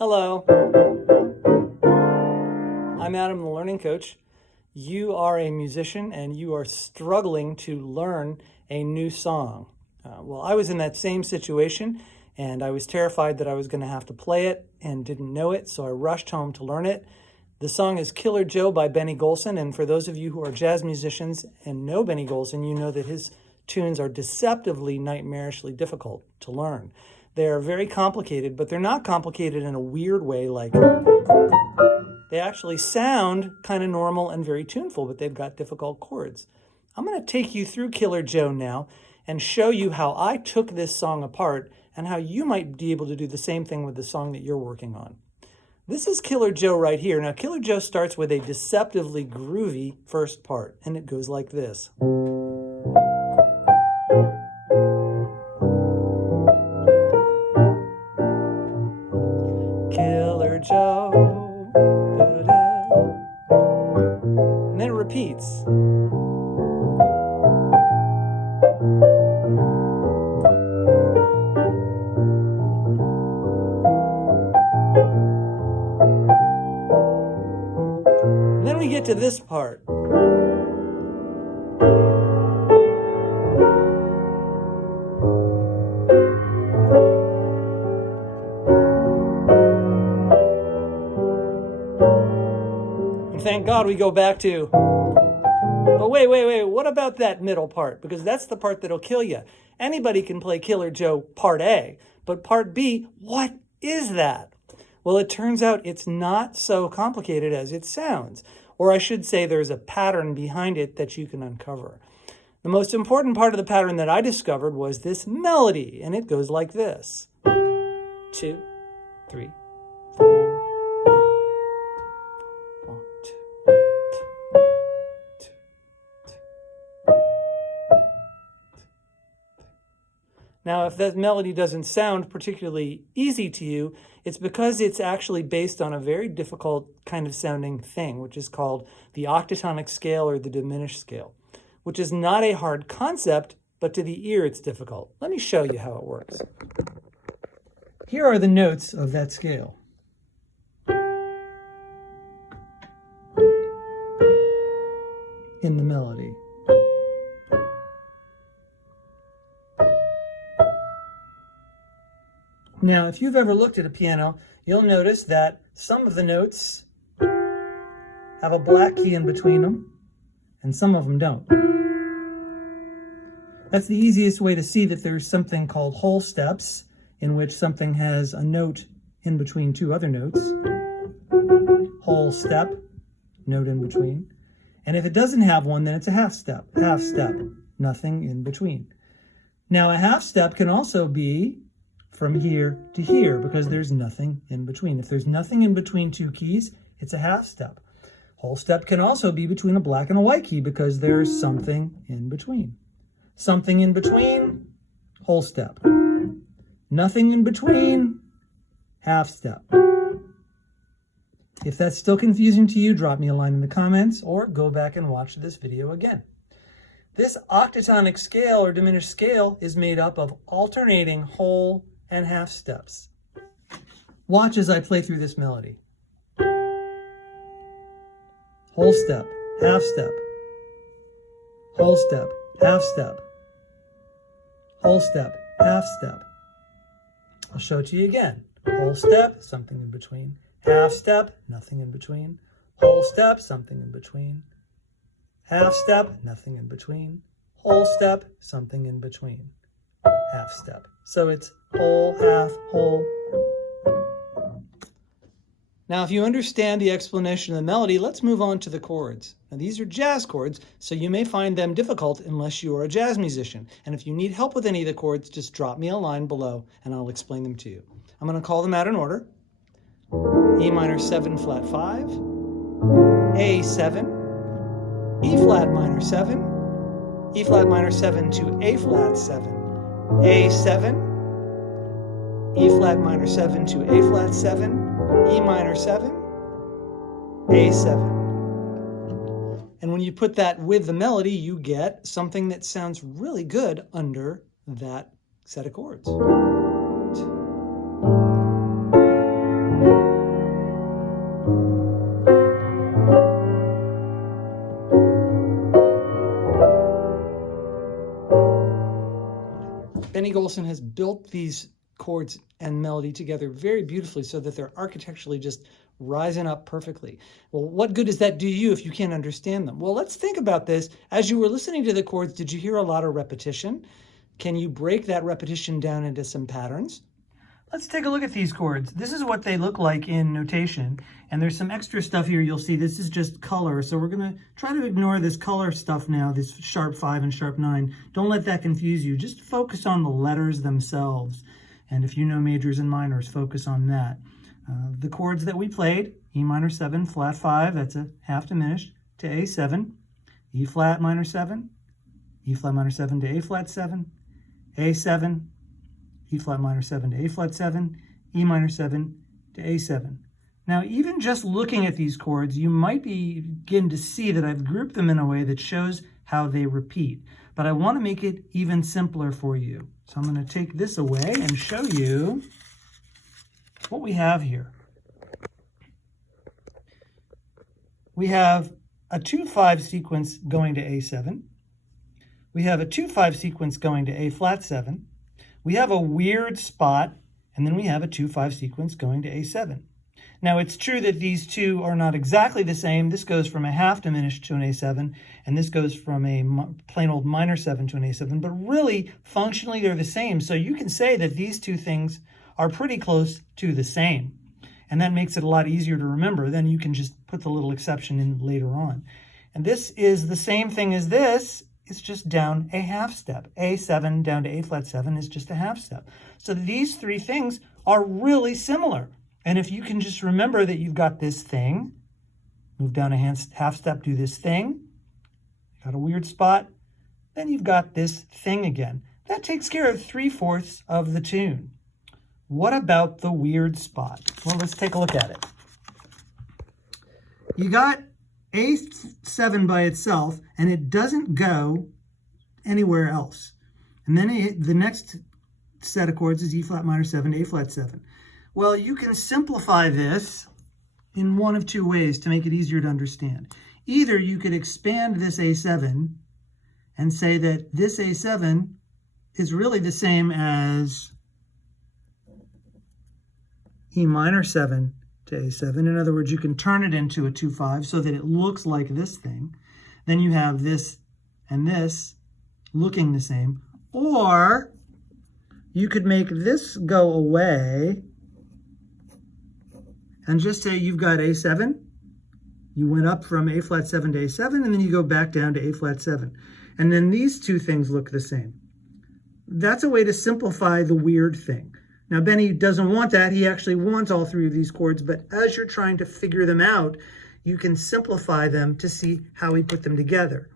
Hello, I'm Adam, the Learning Coach. You are a musician and you are struggling to learn a new song. Well, I was in that same situation and I was terrified that I was going to have to play it and didn't know it, so I rushed home to learn it. The song is Killer Joe by Benny Golson, and for those of you who are jazz musicians and know Benny Golson, you know that his tunes are deceptively, nightmarishly difficult to learn. They are very complicated, but they're not complicated in a weird way like... They actually sound kind of normal and very tuneful, but they've got difficult chords. I'm going to take you through Killer Joe now and show you how I took this song apart and how you might be able to do the same thing with the song that you're working on. This is Killer Joe right here. Now, Killer Joe starts with a deceptively groovy first part, and it goes like this. Killer Joe, da-da. And then it repeats. And then we get to this part. And thank God we go back to... But wait, what about that middle part? Because that's the part that'll kill you. Anybody can play Killer Joe Part A, but Part B, what is that? Well, it turns out it's not so complicated as it sounds. Or I should say there's a pattern behind it that you can uncover. The most important part of the pattern that I discovered was this melody, and it goes like this. 2, 3, 4. Now, if that melody doesn't sound particularly easy to you, it's because it's actually based on a very difficult kind of sounding thing, which is called the octatonic scale or the diminished scale, which is not a hard concept, but to the ear it's difficult. Let me show you how it works. Here are the notes of that scale. In the melody. Now, if you've ever looked at a piano, you'll notice that some of the notes have a black key in between them, and some of them don't. That's the easiest way to see that there's something called whole steps, in which something has a note in between two other notes. Whole step, note in between. And if it doesn't have one, then it's a half step, nothing in between. Now, a half step can also be from here to here, because there's nothing in between. If there's nothing in between two keys, it's a half step. Whole step can also be between a black and a white key, because there's something in between. Something in between, whole step. Nothing in between, half step. If that's still confusing to you, drop me a line in the comments or go back and watch this video again. This octatonic scale or diminished scale is made up of alternating whole and half steps. Watch as I play through this melody. Whole step, half step. Whole step, half step. Whole step, half step. I'll show it to you again. Whole step, something in between. Half step, nothing in between. Whole step, something in between. Half step, nothing in between. Whole step, something in between. Half step. So it's whole, half, whole. Now, if you understand the explanation of the melody, let's move on to the chords. Now, these are jazz chords, so you may find them difficult unless you are a jazz musician. And if you need help with any of the chords, just drop me a line below and I'll explain them to you. I'm going to call them out in order. E minor 7 flat 5, A7, E flat minor 7, E flat minor 7 to A flat 7, A7, E flat minor 7 to A flat 7, E minor 7, A7. And when you put that with the melody, you get something that sounds really good under that set of chords. Wilson has built these chords and melody together very beautifully so that they're architecturally just rising up perfectly. Well, what good does that do you if you can't understand them? Well, let's think about this. As you were listening to the chords, did you hear a lot of repetition? Can you break that repetition down into some patterns? Let's take a look at these chords. This is what they look like in notation, and there's some extra stuff here you'll see. This is just color, so we're going to try to ignore this color stuff now, this sharp 5 and sharp 9. Don't let that confuse you. Just focus on the letters themselves, and if you know majors and minors, focus on that. The chords that we played, E minor 7, flat 5, that's a half diminished, to A7, E flat minor 7, E flat minor 7 to A flat 7, A7, E flat minor 7 to A flat 7, E minor 7 to A7. Now, even just looking at these chords, you might begin to see that I've grouped them in a way that shows how they repeat. But I want to make it even simpler for you. So I'm going to take this away and show you what we have here. We have a 2-5 sequence going to A7. We have a 2-5 sequence going to A flat 7. We have a weird spot, and then we have a 2-5 sequence going to A7. Now, it's true that these two are not exactly the same. This goes from a half diminished to an A7, and this goes from a plain old minor 7 to an A7, but really, functionally, they're the same. So you can say that these two things are pretty close to the same. And that makes it a lot easier to remember. Then you can just put the little exception in later on. And this is the same thing as this. It's just down a half step. A7 down to A flat 7 is just a half step. So these three things are really similar. And if you can just remember that you've got this thing, move down a half step, do this thing, got a weird spot, then you've got this thing again. That takes care of 3/4 of the tune. What about the weird spot? Well, let's take a look at it. You got A7 by itself, and it doesn't go anywhere else. And then the next set of chords is E flat minor 7 to A flat 7. Well, you can simplify this in one of two ways to make it easier to understand. Either you could expand this A7 and say that this A7 is really the same as E minor 7 to A7. In other words, you can turn it into a 2-5 so that it looks like this thing. Then you have this and this looking the same. Or you could make this go away and just say you've got A7. You went up from A flat 7 to A7, and then you go back down to A flat 7. And then these two things look the same. That's a way to simplify the weird thing. Now, Benny doesn't want that. He actually wants all three of these chords, but as you're trying to figure them out, you can simplify them to see how we put them together.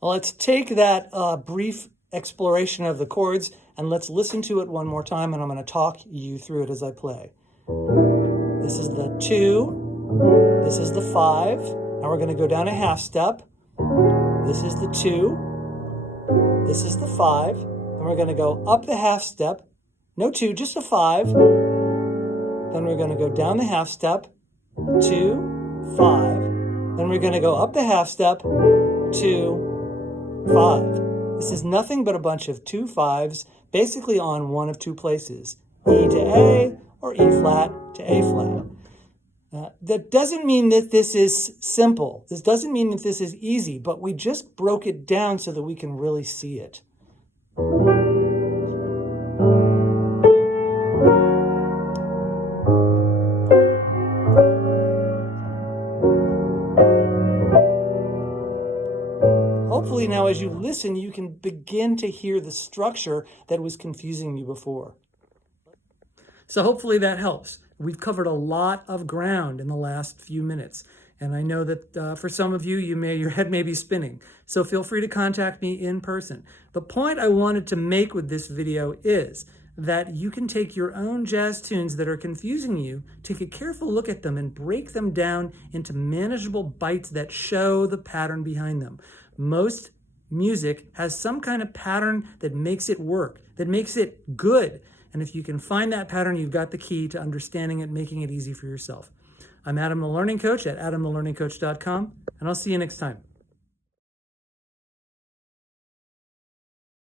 Well, let's take that brief exploration of the chords and let's listen to it one more time, and I'm going to talk you through it as I play. This is the 2, this is the 5, and we're going to go down a half step. This is the 2, this is the 5, and we're going to go up the half step, no 2, just a 5. Then we're going to go down the half step, 2, 5. Then we're going to go up the half step, 2, 5. This is nothing but a bunch of 2-5s, basically on one of two places, E to A or E flat to A flat. That doesn't mean that this is simple. This doesn't mean that this is easy, but we just broke it down so that we can really see it. Hopefully now as you listen, you can begin to hear the structure that was confusing you before. So hopefully that helps. We've covered a lot of ground in the last few minutes. And I know that for some of you, your head may be spinning. So feel free to contact me in person. The point I wanted to make with this video is that you can take your own jazz tunes that are confusing you, take a careful look at them and break them down into manageable bites that show the pattern behind them. Most music has some kind of pattern that makes it work, that makes it good. And if you can find that pattern, you've got the key to understanding it, making it easy for yourself. I'm Adam the Learning Coach at adamthelearningcoach.com, and I'll see you next time.